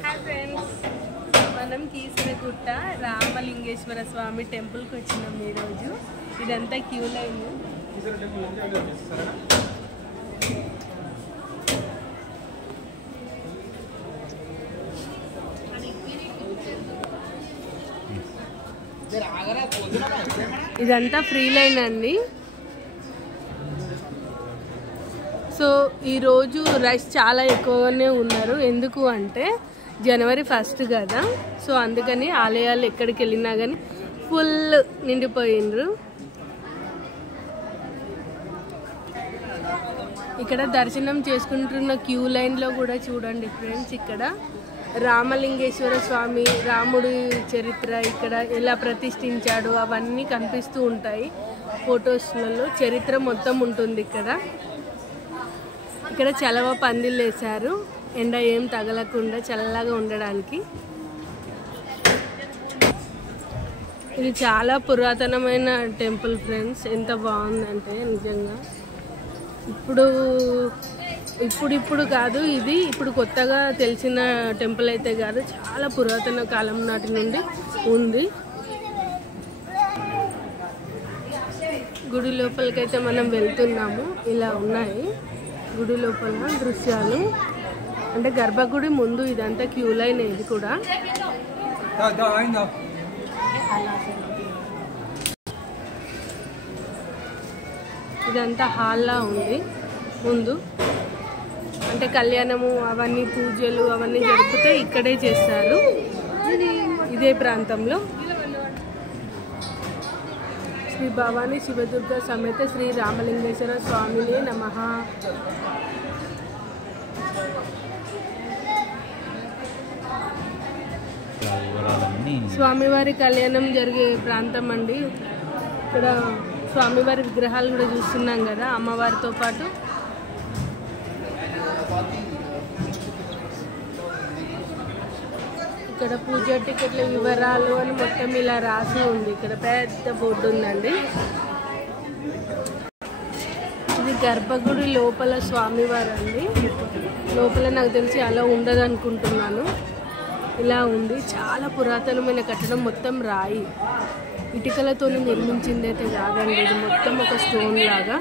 Hi friends, మనం కీసరగుట్ట రామలింగేశ్వర స్వామి టెంపుల్కి వచ్చినాం ఈరోజు. ఇదంతా క్యూ లైన్. ఇదంతా ఫ్రీ లైన్ అండి. సో ఈరోజు రష్ చాలా ఎక్కువగానే ఉన్నారు. ఎందుకు అంటే జనవరి 1 కదా, సో అందుకని ఆలయాలు ఎక్కడికి వెళ్ళినా కానీ ఫుల్ నిండిపోయిండ్రు. ఇక్కడ దర్శనం చేసుకుంటున్న క్యూ లైన్లో కూడా చూడండి ఫ్రెండ్స్, ఇక్కడ రామలింగేశ్వర స్వామి రాముడి చరిత్ర ఇక్కడ ఎలా ప్రతిష్ఠించాడు అవన్నీ కనిపిస్తూ ఉంటాయి. ఫొటోస్లలో చరిత్ర మొత్తం ఉంటుంది. ఇక్కడ చలవ పందిళ్ళు వేశారు, ఎండ ఏం తగలకుండా చల్లగా ఉండడానికి. ఇది చాలా పురాతనమైన టెంపుల్ ఫ్రెండ్స్. ఎంత బాగుందంటే నిజంగా ఇప్పుడు కాదు, ఇది ఇప్పుడు కొత్తగా తెలిసిన టెంపుల్ అయితే కాదు, చాలా పురాతన కాలం నాటి నుండి ఉంది. గుడి లోపలికైతే మనం వెళ్తున్నాము. ఇలా ఉన్నాయి గుడి లోపల దృశ్యాలు. అంటే గర్భగుడి ముందు ఇదంతా క్యూ లైన్. ఇది కూడా ఇదంతా హాల్లా ఉంది ముందు. అంటే కళ్యాణము అవన్నీ పూజలు అవన్నీ జరిపితే ఇక్కడే చేస్తారు, ఇదే ప్రాంతంలో. శ్రీ భవానీ శివదుర్గ సమేత శ్రీ రామలింగేశ్వర స్వామినే నమః. స్వామివారి కళ్యాణం జరిగే ప్రాంతం అండి. ఇక్కడ స్వామివారి విగ్రహాలు కూడా చూస్తున్నాం కదా, అమ్మవారితో పాటు. ఇక్కడ పూజ టికెట్ల వివరాలు అని మొత్తం ఇలా రాసి ఉంది. ఇక్కడ పెద్ద బోర్డు ఉందండి. ఇది గర్భగుడి లోపల స్వామివారు అండి. లోపల నాకు తెలిసి అలా ఉండదు అనుకుంటున్నాను. ఇలా ఉంది. చాలా పురాతనమైన కట్టడం, మొత్తం రాయి ఇటుకలతో నిర్మించింది అయితే కాదండి. ఇది మొత్తం ఒక స్టోన్ లాగా.